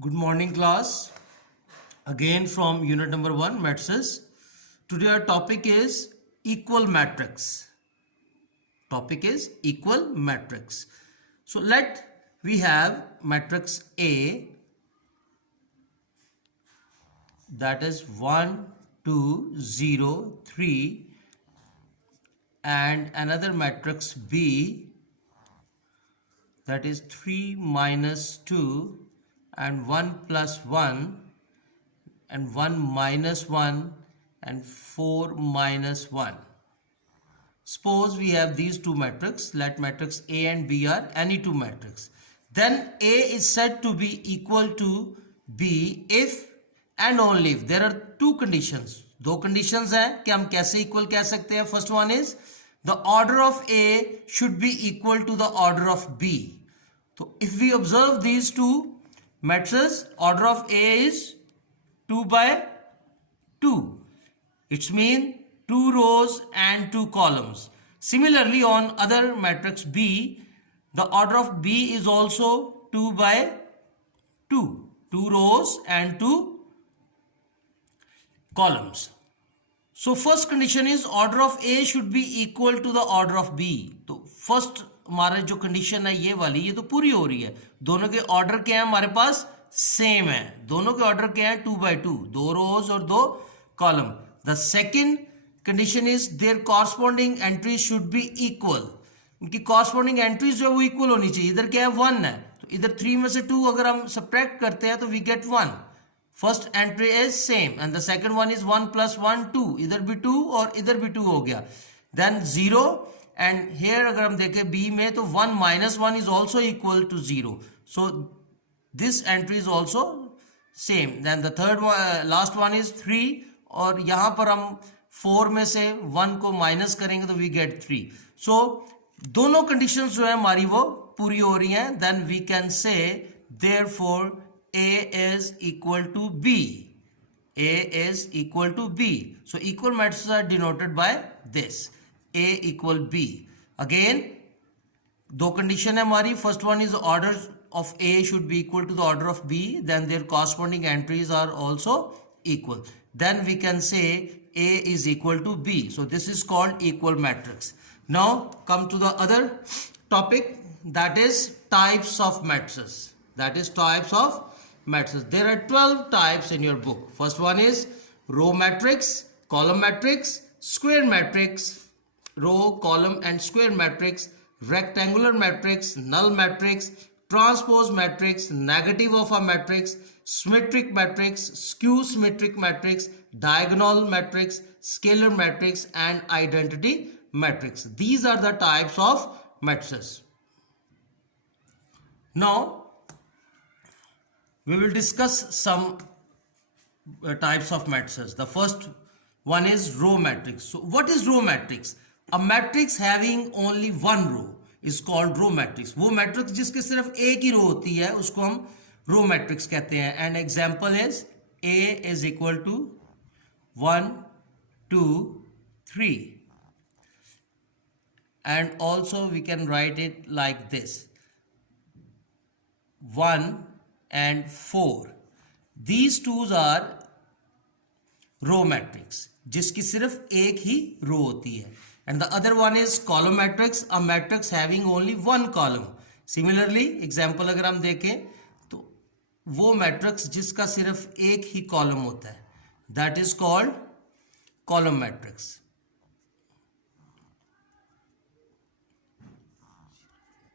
Good morning, class. Again from unit number 1, matrices. Today our topic is equal matrix. Topic is equal matrix. So we have matrix A, that is 1, 2, 0, 3, and another matrix B, that is 3 minus 2 and 1 plus 1 and 1 minus 1 and 4 minus 1. Suppose we have these two matrices. Let matrix A and B are any two matrices. Then A is said to be equal to B if and only if there are two conditions. दो conditions हैं कि हम कैसे equal कह सकते हैं. First one is the order of A should be equal to the order of B. So if we observe these two matrices, order of A is 2 by 2. It means 2 rows and 2 columns. Similarly, on other matrix B, the order of B is also 2 by 2. 2 rows and 2 columns. So first condition is order of A should be equal to the order of B. तो first हमारा जो condition है ये वाली, ये तो पूरी हो रही है. दोनों के order क्या है हमारे पास? सेम है. दोनों के ऑर्डर क्या है? 2 by 2, 2 रोज और 2 column. The second condition is there corresponding entries should be equal. इनकी कॉरस्पॉन्डिंग एंट्रीज जो है वो इक्वल होनी चाहिए. इधर क्या है? 1 है, तो इधर 3 में से 2 अगर हम सब्ट्रैक्ट करते हैं तो we get 1. First entry is same and the second one is 1 plus 1 2. इधर भी 2 और इधर भी 2 हो गया. देन 0 एंड हेयर अगर हम देखें बी में तो 1 minus 1 is also equal to 0. So this entry is also same. Then the third one, last one is 3 और यहाँ पर हम 4 में से 1 को माइनस करेंगे तो we get 3. So दोनों conditions जो है हमारी वो पूरी हो रही हैं. Then we can say therefore A is equal to B. A is equal to B. So equal matrices are denoted by this. A equal B. Again दो condition है हमारी. First one is order of A should be equal to the order of B, then their corresponding entries are also equal. Then we can say A is equal to B. So this is called equal matrix. Now come to the other topic, that is types of matrices. That is types of matrices. There are 12 types in your book. First one is row matrix, column matrix, square matrix, row, column and square matrix, rectangular matrix, null matrix, transpose matrix, negative of a matrix, symmetric matrix, skew symmetric matrix, diagonal matrix, scalar matrix and identity matrix. These are the types of matrices. Now we will discuss some types of matrices. The first one is row matrix. So what is row matrix? A matrix having only one row is called row matrix. वो matrix जिसके सिर्फ एक ही रो होती है उसको हम row matrix कहते हैं. And example is A is equal to 1 2 3 and also we can write it like this 1 and 4. These twos are row matrix जिसकी सिर्फ एक ही रो होती है. And the other one is column matrix, a matrix having only one column. Similarly, example अगर हम देखें तो वो matrix जिसका सिर्फ एक ही column होता है, that is called column matrix.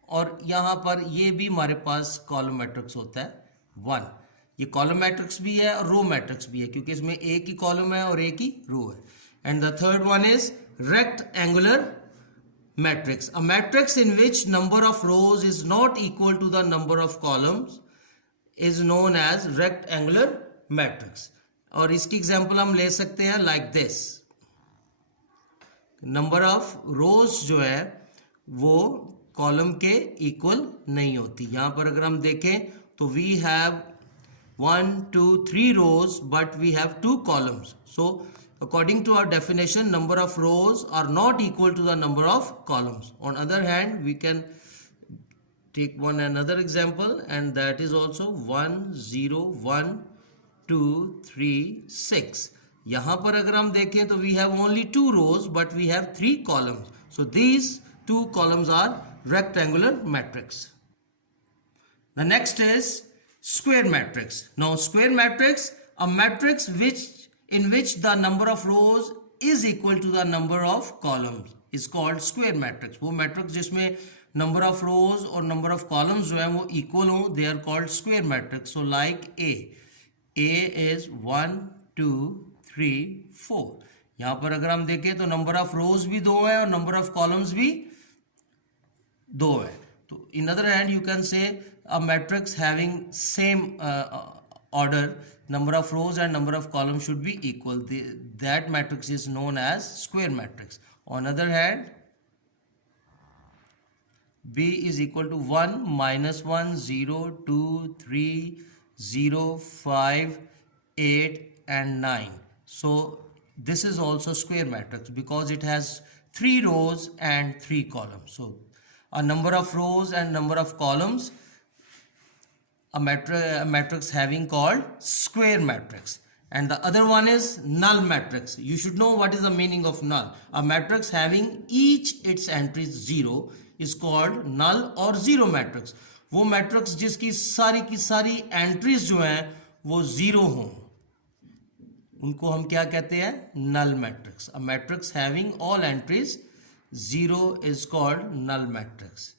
और यहाँ पर ये भी हमारे पास column matrix होता है 1. ये column matrix भी है और row matrix भी है क्योंकि इसमें एक ही column है और एक ही row है. And the third one is rectangular matrix, a matrix in which number of rows is not equal to the number of columns is known as rectangular matrix. और इसकी एग्जांपल हम ले सकते हैं like this. नंबर ऑफ रोज जो है वो column के इक्वल नहीं होती. यहाँ पर अगर हम देखें तो we have 1 2 3 rows but we have 2 columns. So according to our definition, number of rows are not equal to the number of columns. On other hand, we can take one another example, and that is also 1 0 1 2 3 6. यहाँ पर अगर हम देखें तो we have only 2 rows but we have 3 columns. So these 2 columns are rectangular matrix. The next is square matrix. Now square matrix, a matrix in which the number of rows is equal to the number of columns is called square matrix. वो matrix जिसमें number of rows और number of columns जो हैं वो equal हों, they are called square matrix. So like A is 1 2 3 4. यहाँ पर अगर हम देखें तो number of rows भी 2 है और number of columns भी 2 है. तो in other hand you can say a matrix having same order, number of rows and number of columns should be equal. That matrix is known as square matrix. On other hand, B is equal to 1 minus 1 0 2 3 0 5 8 and 9. So this is also square matrix because it has 3 rows and 3 columns. So a number of rows and number of columns, a matrix having called square matrix. And the other one is null matrix. You should know what is the meaning of null. A matrix having each its entries 0 is called null or zero matrix. वो matrix जिसकी सारी की सारी entries जो हैं वो 0 हों, उनको हम क्या कहते हैं? null matrix. A matrix having all entries 0 is called null matrix.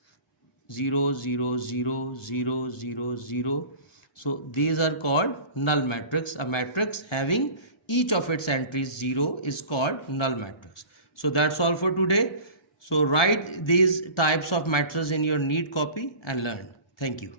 0 0 0 0 0 0. So these are called null matrix. A matrix having each of its entries 0 is called null matrix. So that's all for today. So write these types of matrices in your neat copy and learn. Thank you.